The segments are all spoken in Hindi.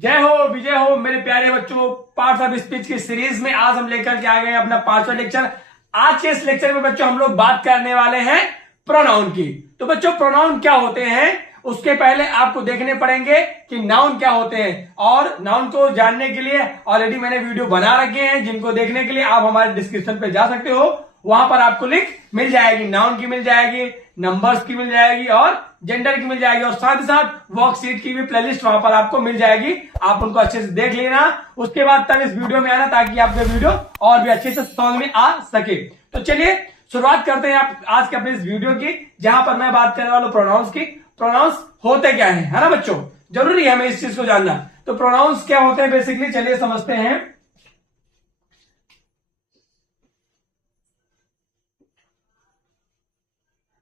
जय हो विजय हो मेरे प्यारे बच्चों। पार्ट्स ऑफ स्पीच की सीरीज में आज हम लेकर के आ गए अपना 5वां लेक्चर। आज के इस लेक्चर में बच्चों हम लोग बात करने वाले हैं प्रोनाउन की। तो बच्चों प्रोनाउन क्या होते हैं उसके पहले आपको देखने पड़ेंगे कि नाउन क्या होते हैं, और नाउन को जानने के लिए ऑलरेडी मैंने वीडियो बना रखे हैं, जिनको देखने के लिए आप हमारे डिस्क्रिप्शन पे जा सकते हो। वहां पर आपको लिंक मिल जाएगी, नाउन की मिल जाएगी, नंबर्स की मिल जाएगी और जेंडर की मिल जाएगी, और साथ ही साथ वर्कशीट की भी प्लेलिस्ट वहां पर आपको मिल जाएगी। आप उनको अच्छे से देख लेना, उसके बाद तब इस वीडियो में आना ताकि आपका वीडियो और भी अच्छे से समझ में आ सके। तो चलिए शुरुआत करते हैं आप आज के अपने इस वीडियो की, जहां पर मैं बात करने वाला हूं प्रोनाउंस की। प्रोनाउंस होते क्या है ना बच्चों, जरूरी है हमें इस चीज को जानना। तो प्रोनाउंस क्या होते हैं बेसिकली, चलिए समझते हैं।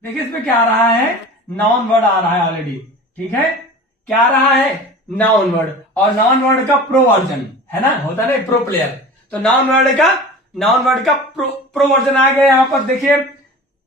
देखिए इसमें क्या आ रहा है, नाउन वर्ड आ रहा है ऑलरेडी, ठीक है। क्या आ रहा है, नाउन वर्ड, और नाउन वर्ड का प्रो वर्जन है ना, होता है ना प्रो प्लेयर। तो नाउन वर्ड का प्रो वर्जन आ गया यहाँ पर। देखिए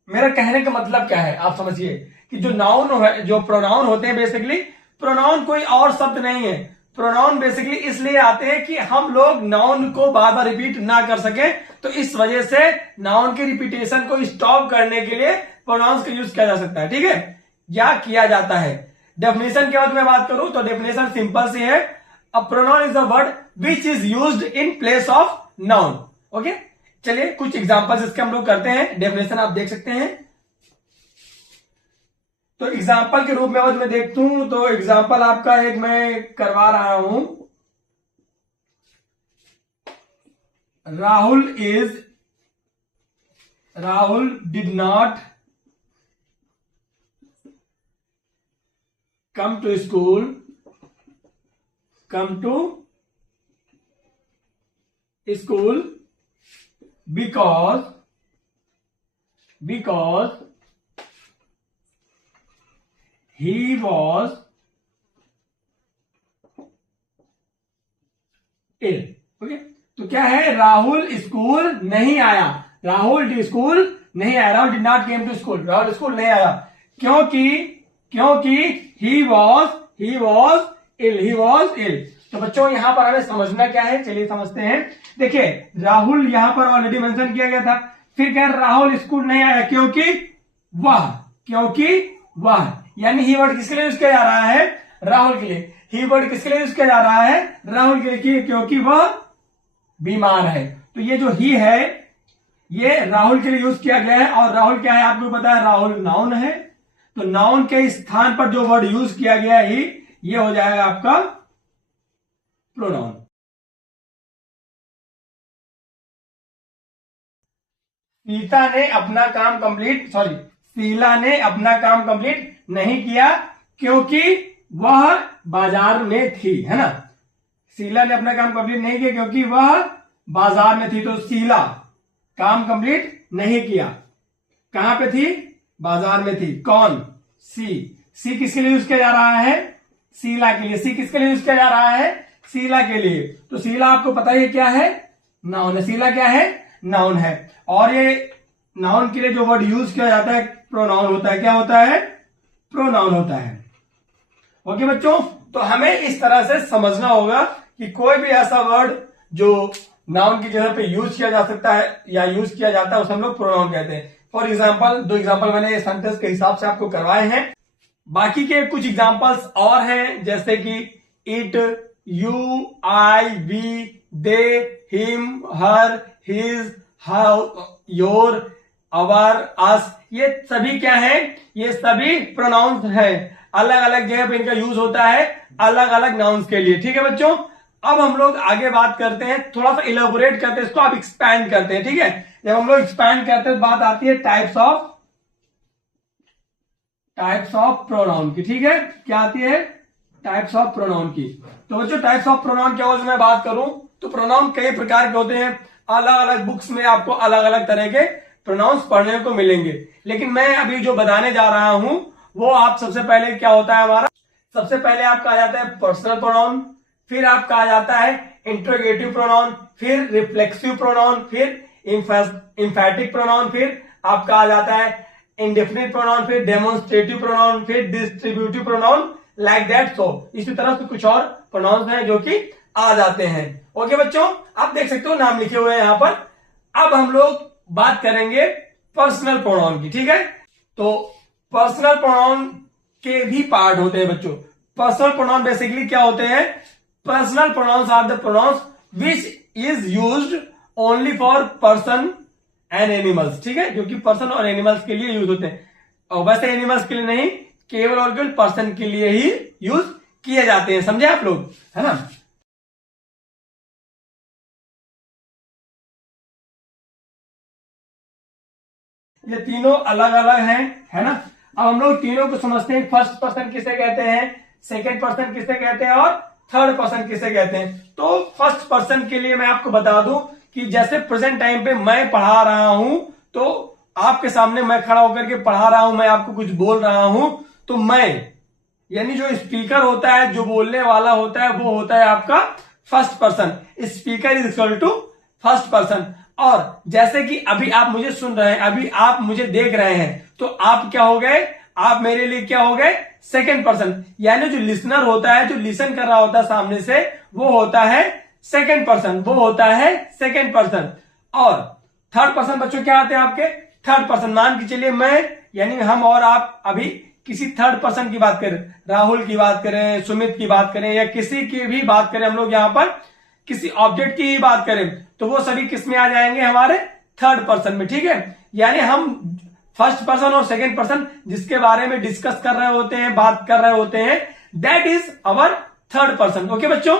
मेरा कहने का मतलब क्या है, आप समझिए कि जो नाउन है, जो प्रोनाउन होते हैं बेसिकली, प्रोनाउन कोई और शब्द नहीं है। प्रोनाउन बेसिकली इसलिए आते हैं कि हम लोग नाउन को बार बार रिपीट ना कर सके, तो इस वजह से नाउन की रिपीटेशन को स्टॉप करने के लिए प्रोनाउंस का यूज किया जा सकता है, ठीक है, या किया जाता है। डेफिनेशन के बाद मैं बात करूं तो डेफिनेशन सिंपल सी है, a pronoun is a word which is used in place of noun. Okay, चलिए कुछ एग्जांपल्स इसके हम लोग करते हैं। डेफिनेशन आप देख सकते हैं। तो एग्जाम्पल के रूप में अगर मैं देखता हूं तो एग्जाम्पल आपका एक मैं करवा रहा हूं, Rahul did not come to school because he was ill। ओके, तो क्या है, राहुल स्कूल नहीं आया, Rahul did not came to school, Rahul school नहीं आया क्योंकि ही वॉज इल। तो बच्चों यहां पर हमें समझना क्या है, चलिए समझते हैं। देखिए राहुल यहां पर ऑलरेडी मेंशन किया गया था, फिर क्या, राहुल स्कूल नहीं आया क्योंकि वह, यानी ही वर्ड किसके लिए यूज किया जा रहा है, राहुल के लिए। ही वर्ड किसके लिए यूज किया जा रहा है, राहुल के लिए, क्योंकि वह बीमार है। तो ये जो ही है ये राहुल के लिए यूज किया गया है, और राहुल क्या है आपको पता है, राहुल नाउन है। तो नाउन के स्थान पर जो वर्ड यूज किया गया है ये हो जाएगा आपका प्रोनाउन। शीला ने अपना काम कंप्लीट नहीं किया क्योंकि वह बाजार में थी, है ना। शीला ने अपना काम कंप्लीट नहीं किया क्योंकि वह बाजार में थी। तो शीला काम कंप्लीट नहीं किया, कहां पे थी, बाजार में थी। कौन, सी किसके लिए यूज किया जा रहा है, शीला के लिए। सी किसके लिए यूज किया जा रहा है, शीला के लिए। तो शीला आपको पता है क्या है, नाउन है। शीला क्या है, नाउन है, और ये नाउन के लिए जो वर्ड यूज किया जाता है प्रोनाउन होता है। क्या होता है, प्रोनाउन होता है। ओके बच्चों, तो हमें इस तरह से समझना होगा कि कोई भी ऐसा वर्ड जो नाउन की जगह पे यूज किया जा सकता है या यूज किया जाता है उसे हम लोग प्रोनाउन कहते हैं। फॉर एग्जाम्पल, 2 एग्जाम्पल मैंने सेंटेंस के हिसाब से आपको करवाए हैं। बाकी के कुछ एग्जाम्पल्स और हैं, जैसे कि it, you, I, we, they, him, her, his, how, your, our, us, ये सभी क्या है, ये सभी प्रोनाउंस हैं। अलग अलग जगह पे इनका यूज होता है अलग अलग नाउन्स के लिए, ठीक है बच्चों। अब हम लोग आगे बात करते हैं, थोड़ा सा इलेबोरेट करते हैं इसको, अब एक्सपैंड करते हैं, ठीक है। जब हम लोग एक्सपैंड करते हैं तो बात आती है टाइप्स ऑफ प्रोनाउन की, ठीक है। क्या आती है, टाइप्स ऑफ प्रोनाउन की। तो बच्चों टाइप्स ऑफ प्रोनाउन क्या होगा, मैं बात करूं तो प्रोनाउन कई प्रकार के होते हैं। अलग अलग बुक्स में आपको अलग अलग तरह के प्रोनाउंस पढ़ने को मिलेंगे, लेकिन मैं अभी जो बताने जा रहा हूं वो आप सबसे पहले क्या होता है हमारा, सबसे पहले आपका आ जाता है पर्सनल प्रोनाउन, फिर आपका आ जाता है इंट्रोगेटिव प्रोनाउन, फिर रिफ्लेक्सिव प्रोनाउन, फिर इंफैटिक प्रोनाउन, फिर आपका आ जाता है इंडेफिनिट प्रोनाउन, फिर डेमोन्स्ट्रेटिव प्रोनाउन, फिर डिस्ट्रीब्यूटिव प्रोनाउन, लाइक दैट। सो इसी तरह से कुछ और प्रोनाउंस हैं जो कि आ जाते हैं। ओके बच्चों, आप देख सकते हो नाम लिखे हुए हैं यहां पर। अब हम लोग बात करेंगे पर्सनल प्रोनाउन की, ठीक है। तो पर्सनल प्रोनाउन के भी पार्ट होते हैं बच्चों। पर्सनल प्रोनाउन बेसिकली क्या होते हैं? Personal pronouns are the pronouns which is used only for person and animals, ठीक है, जो कि पर्सन और एनिमल्स के लिए यूज होते हैं। और वैसे एनिमल्स के लिए नहीं, केवल और केवल पर्सन के लिए ही यूज किए जाते हैं। समझे आप लोग, है ना। ये तीनों अलग अलग हैं, है ना। अब हम लोग तीनों को समझते हैं। फर्स्ट पर्सन किसे कहते हैं, सेकंड पर्सन किसे कहते हैं और थर्ड पर्सन किसे कहते हैं। तो फर्स्ट पर्सन के लिए मैं आपको बता दूं कि जैसे प्रेजेंट टाइम पे मैं पढ़ा रहा हूं, तो आपके सामने मैं खड़ा होकर के पढ़ा रहा हूं, मैं आपको कुछ बोल रहा हूं, तो मैं यानी जो स्पीकर होता है, जो बोलने वाला होता है, वो होता है आपका first person. Speaker is equal to first person. और जैसे कि अभी आप मुझे सुन रहे हैं, अभी आप मुझे देख रहे हैं, तो आप क्या हो गए, आप मेरे लिए क्या हो गए, सेकंड पर्सन। यानी जो लिसनर होता है, जो लिसन कर रहा होता है सामने से, वो होता है सेकंड पर्सन, वो होता है सेकंड पर्सन। और थर्ड पर्सन बच्चों क्या आते हैं आपके, थर्ड पर्सन। मान के चलिए मैं यानी हम और आप अभी किसी थर्ड पर्सन की बात करें, राहुल की बात करें, सुमित की बात करें, या किसी की भी बात करें, हम लोग यहां पर किसी ऑब्जेक्ट की ही बात करें, तो वो सभी किस में आ जाएंगे, हमारे थर्ड पर्सन में, ठीक है। यानी हम फर्स्ट पर्सन और सेकंड पर्सन जिसके बारे में डिस्कस कर रहे होते हैं, बात कर रहे होते हैं, that is our third person. Okay बच्चों,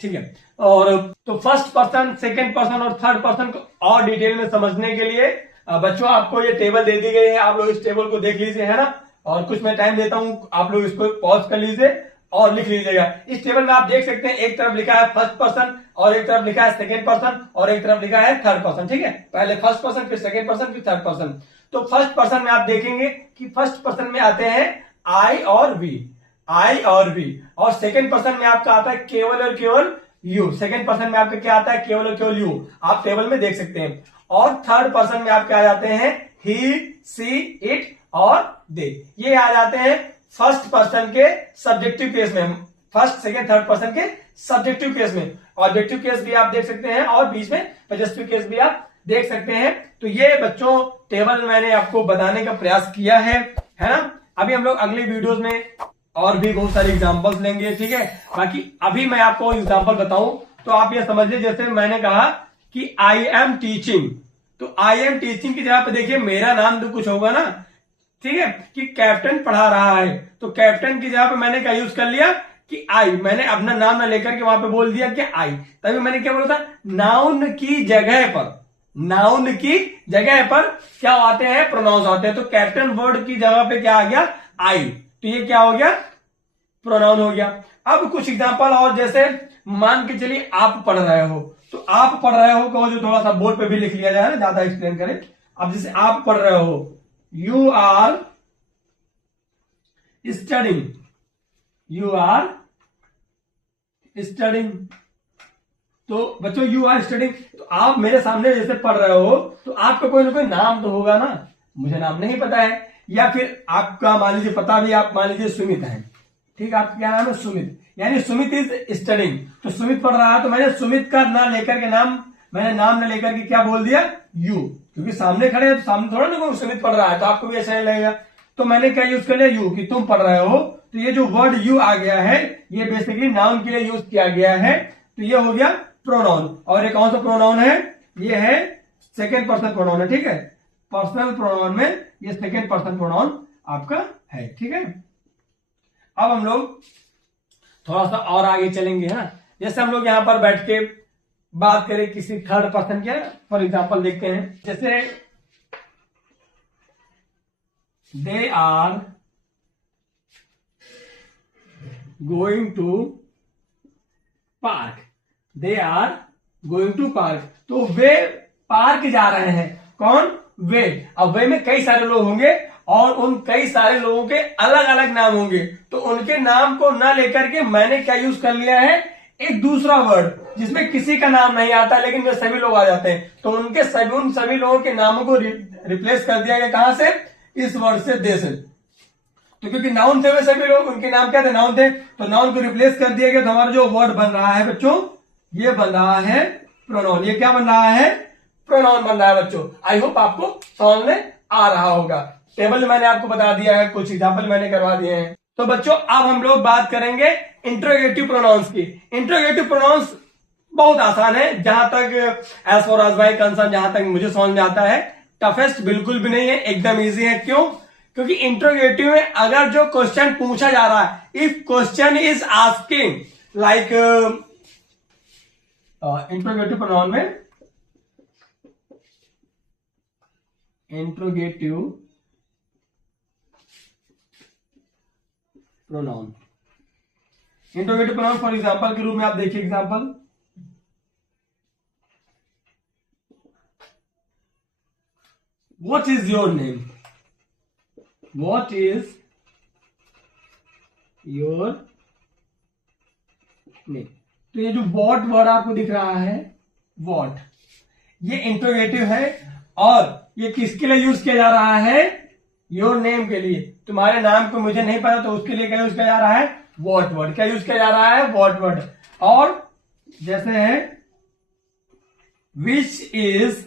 ठीक है। और तो फर्स्ट पर्सन, सेकंड पर्सन और थर्ड पर्सन को और डिटेल में समझने के लिए बच्चों आपको ये टेबल दे दी गई है, आप लोग इस टेबल को देख लीजिए, है ना। और कुछ मैं टाइम देता हूं, आप लोग इसको पॉज कर लीजिए और लिख लीजिएगा। इस टेबल में आप देख सकते हैं एक तरफ लिखा है फर्स्ट पर्सन, और एक तरफ लिखा है सेकंड पर्सन, और एक तरफ लिखा है थर्ड पर्सन, ठीक है। पहले फर्स्ट पर्सन, फिर सेकंड पर्सन, फिर थर्ड पर्सन। तो फर्स्ट पर्सन में आप देखेंगे कि फर्स्ट पर्सन में आते हैं आई और वी, आई और वी। और सेकंड पर्सन में आपका आता है केवल और केवल यू। सेकंड पर्सन में आपका क्या आता है, केवल और केवल यू, आप टेबल में देख सकते हैं। और थर्ड पर्सन में आपके आ जाते हैं ही, सी, इट और दे। ये आ जाते हैं फर्स्ट पर्सन के सब्जेक्टिव केस में, फर्स्ट सेकंड थर्ड पर्सन के सब्जेक्टिव केस में। ऑब्जेक्टिव केस भी आप देख सकते हैं और बीच में पॉजिटिव केस भी आप देख सकते हैं। तो ये बच्चों टेबल मैंने आपको बताने का प्रयास किया है ना। अभी हम लोग अगले वीडियोस में और भी बहुत सारे एग्जांपल्स लेंगे, ठीक है। बाकी अभी मैं आपको एग्जांपल बताऊं तो आप ये समझ लीजिए, जैसे मैंने कहा कि आई एम टीचिंग, तो आई एम टीचिंग की जगह पे देखिए मेरा नाम तो कुछ होगा ना, ठीक है, कि कैप्टन पढ़ा रहा है, तो कैप्टन की जगह पे मैंने क्या यूज कर लिया कि आई। मैंने अपना नाम ना लेकर के वहां पे बोल दिया कि आई, तभी मैंने क्या बोला था, नाउन की जगह पर, नाउन की जगह पर क्या आते हैं, प्रोनाउंस आते हैं। तो कैप्टन वर्ड की जगह पे क्या आ गया, आई, तो ये क्या हो गया, प्रोनाउन हो गया। अब कुछ एग्जांपल और, जैसे मान के चलिए आप पढ़ रहे हो, तो आप पढ़ रहे हो को जो थोड़ा सा बोर्ड पे भी लिख लिया जाए ना, ज्यादा एक्सप्लेन करें। अब जैसे आप पढ़ रहे हो, you are studying, you are studying, तो बच्चों यू आर स्टडिंग, तो आप मेरे सामने जैसे पढ़ रहे हो, तो आपका कोई ना कोई नाम तो होगा ना, मुझे नाम नहीं पता है, या फिर आपका मान लीजिए पता भी, आप मान लीजिए सुमित है, ठीक है, आपका क्या नाम है, सुमित, यानी सुमित इज स्टडिंग, तो सुमित पढ़ रहा है, तो मैंने सुमित का ना लेकर के नाम, मैंने नाम ना लेकर के क्या बोल दिया, यू, क्योंकि सामने खड़े हैं, तो सामने थोड़ा ना कोई सुमित पढ़ रहा है, तो आपको भी ऐसा नहीं लगेगा। तो मैंने क्या यूज कर लिया, यू, कि तुम पढ़ रहे हो, तो ये जो वर्ड यू आ गया है, ये बेसिकली नाउन के लिए यूज किया गया है, तो ये हो गया प्रोनाउन। और ये कौन सा प्रोनाउन है, ये है सेकेंड पर्सन प्रोनाउन है, ठीक है। पर्सनल प्रोनाउन में ये सेकेंड पर्सन प्रोनाउन आपका है, ठीक है। अब हम लोग थोड़ा सा और आगे चलेंगे, है ना। जैसे हम लोग यहां पर बैठ के बात करें किसी थर्ड पर्सन के, फॉर एग्जांपल देखते हैं, जैसे they are going to park, they are going to park, तो वे पार्क जा रहे हैं, कौन, वे। अब वे में कई सारे लोग होंगे और उन कई सारे लोगों के अलग अलग नाम होंगे, तो उनके नाम को ना लेकर के मैंने क्या यूज कर लिया है, एक दूसरा वर्ड जिसमें किसी का नाम नहीं आता लेकिन वे सभी लोग आ जाते हैं, तो उनके सभी, उन सभी लोगों के नामों को रिप्लेस कर दिया गया, कहां से, इस वर्ड से, दे से। तो क्योंकि नाउन थे वे सभी लोग, उनके नाम क्या थे, नाउन थे, तो नाउन को रिप्लेस कर दिया गया, तो हमारा जो वर्ड बन रहा है बच्चों, ये बन रहा है प्रोनाउन। ये क्या बन रहा है, प्रोनाउन बन रहा है बच्चों। आई होप आपको समझ में आ रहा होगा। टेबल मैंने आपको बता दिया है, कुछ एग्जाम्पल मैंने करवा दिए हैं। तो बच्चों अब हम लोग बात करेंगे इंट्रोगेटिव प्रोनाउंस की। इंट्रोगेटिव प्रोनाउंस बहुत आसान है, जहां तक as far as my concern, जहां तक मुझे समझ में आता है। टफेस्ट बिल्कुल भी नहीं है, एकदम इजी है। क्यों? क्योंकि इंट्रोगेटिव में अगर जो क्वेश्चन पूछा जा रहा है, if question is asking like, interrogative pronoun में, interrogative pronoun, interrogative pronoun for example के रूप में आप देखिए example, what is your name, what is your name. तो ये जो व्हाट वर्ड आपको दिख रहा है, व्हाट, ये इंट्रोगेटिव है और ये किसके लिए यूज किया जा रहा है, योर नेम के लिए। तुम्हारे नाम को मुझे नहीं पता, तो उसके लिए क्या यूज किया जा रहा है, व्हाट वर्ड। क्या यूज किया जा रहा है, व्हाट वर्ड। और जैसे है which is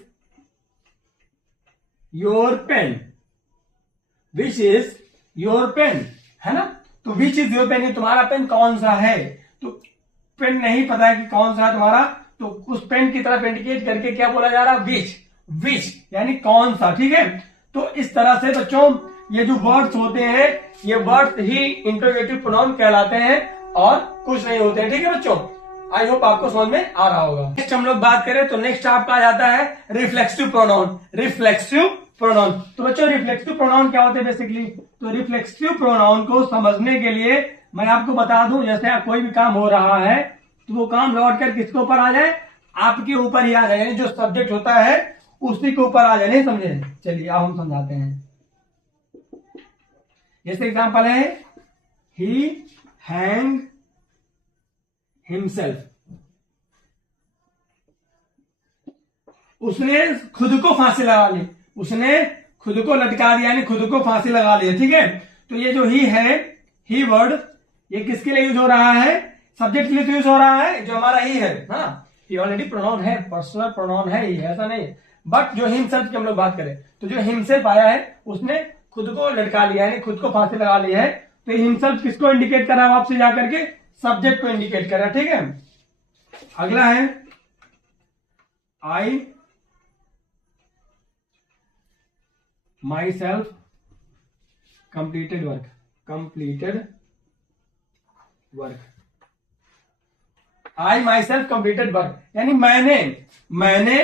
your pen, which is your pen, है ना। तो विच इज योर पेन, तुम्हारा पेन कौन सा है। तो पेन नहीं पता है कि कौन सा है तुम्हारा, तो उस पेन की तरफ इंडिकेट करके क्या बोला जा रहा है, विच, विच यानी कौन सा, ठीक है। तो इस तरह से बच्चों ये जो वर्ड्स होते हैं, ये वर्ड्स ही इंट्रोगेटिव प्रोनाउन कहलाते हैं और कुछ नहीं होते हैं, ठीक है बच्चों। आई होप आपको समझ में आ रहा होगा। नेक्स्ट हम लोग बात करें तो नेक्स्ट आपका आ जाता है रिफ्लेक्सिव प्रोनाउन। रिफ्लेक्सिव प्रोनाउन, तो बच्चों रिफ्लेक्सिव प्रोनाउन क्या होते हैं बेसिकली। तो रिफ्लेक्सिव प्रोनाउन को समझने के लिए मैं आपको बता दूं, जैसे कोई भी काम हो रहा है तो वो काम लौट कर किसके ऊपर आ जाए, आपके ऊपर ही आ जाए, यानी जो सब्जेक्ट होता है उसी के ऊपर आ जाए। नहीं समझे, चलिए आप हम समझाते हैं। जैसे एग्जांपल है, ही हैंग हिमसेल्फ, उसने खुद को फांसी लगा ली, उसने खुद को लटका दिया, यानी खुद को फांसी लगा ली, ठीक है। तो ये जो ही है, ही वर्ड, ये किसके लिए यूज हो रहा है, सब्जेक्ट के लिए यूज हो रहा है, जो हमारा ही है, हाँ, ये ऑलरेडी प्रोनाउन है, पर्सनल प्रोनाउन है, ये ऐसा नहीं है। बट जो हिमसेल्फ की हम लोग बात करें, तो जो हिमसेल्फ आया है उसने खुद को लटका लिया, यानी खुद को फांसी लगा ली है। तो हिमसेल्फ किसको इंडिकेट कर रहा है, वापसी जाकर के सब्जेक्ट को इंडिकेट कर रहा है, ठीक है। अगला है I myself completed work, completed work, I myself completed work, यानी मैंने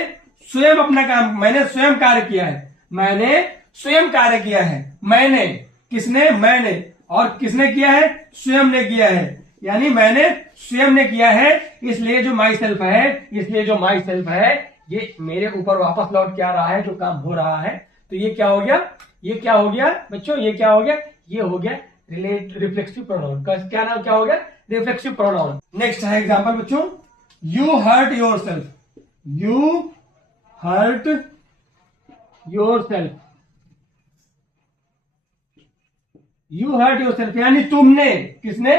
स्वयं अपना काम, मैंने स्वयं कार्य किया है, मैंने स्वयं कार्य किया है। मैंने, किसने, मैंने, और किसने किया है, स्वयं ने किया है, यानी मैंने स्वयं ने किया है। इसलिए जो माई सेल्फ है, इसलिए जो माई सेल्फ है, ये मेरे ऊपर वापस लौट के आ रहा है, जो काम हो रहा है। तो ये क्या हो गया, ये क्या हो गया बच्चों, ये क्या हो गया, ये हो गया रिफ्लेक्सिव प्रोनाउन का क्या नाम, क्या हो गया, रिफ्लेक्सिव प्रोनाउन। नेक्स्ट है एग्जांपल बच्चों, you hurt yourself, you hurt yourself, you hurt yourself, यानी तुमने, किसने,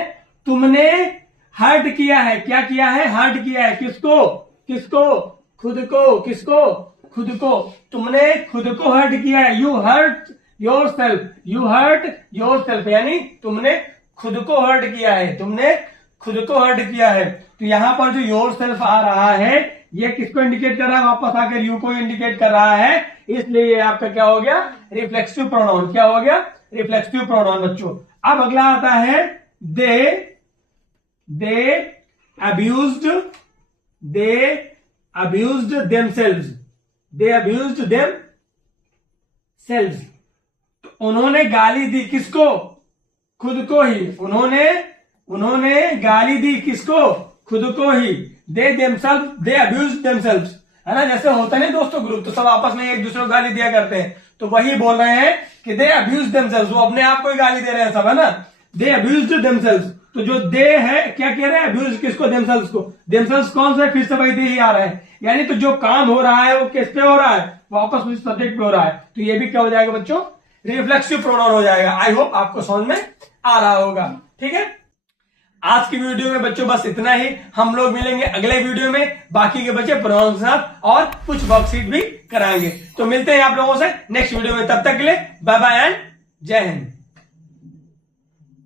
तुमने हर्ट किया है, क्या किया है, हर्ट किया है, किसको, किसको, खुद को, किसको, खुद को, तुमने खुद को हर्ट किया है। You hurt yourself, you hurt yourself, यानी तुमने खुद को हर्ट किया है, तुमने खुद को हर्ट किया है। तो यहां पर जो योर सेल्फ आ रहा है, ये किसको इंडिकेट कर रहा है, वापस आकर यू को इंडिकेट कर रहा है, इसलिए ये आपका क्या हो गया, रिफ्लेक्सिव प्रोनाउन। क्या हो गया, रिफ्लेक्सिव प्रोनाउन बच्चों। अब अगला आता है दे abused, they abused themselves, they abused themselves, तो उन्होंने गाली दी, किसको, खुद को ही, उन्होंने गाली दी, किसको, खुद को ही। They themselves, they abused themselves, है ना। जैसे होता नहीं दोस्तों ग्रुप, तो सब आपस में एक दूसरे को गाली दिया करते हैं, तो वही बोल रहे हैं कि दे अब्यूज्ड देमसेल्व्स, वो अपने आप को ही गाली दे रहे हैं सब, है ना। दे अब्यूज्ड देमसेल्व्स, तो जो दे है क्या कह रहे हैं, अब्यूज किसको, देमसेल्व्स को। देमसेल्व्स कौन सा है, फिर से वही दे ही आ रहा है, यानी तो जो काम हो रहा है वो किस पे हो रहा है, वापस उस सब्जेक्ट पे हो रहा है। तो ये भी क्या हो जाएगा बच्चों, रिफ्लेक्सिव प्रोनाउन हो जाएगा। आई होप आपको समझ में आ रहा होगा। ठीक है, आज की वीडियो में बच्चों बस इतना ही। हम लोग मिलेंगे अगले वीडियो में बाकी के बच्चे प्रोनाउन के साथ और कुछ वर्कशीट भी कराएंगे। तो मिलते हैं आप लोगों से नेक्स्ट वीडियो में, तब तक के लिए बाय बाय एंड जय हिंद।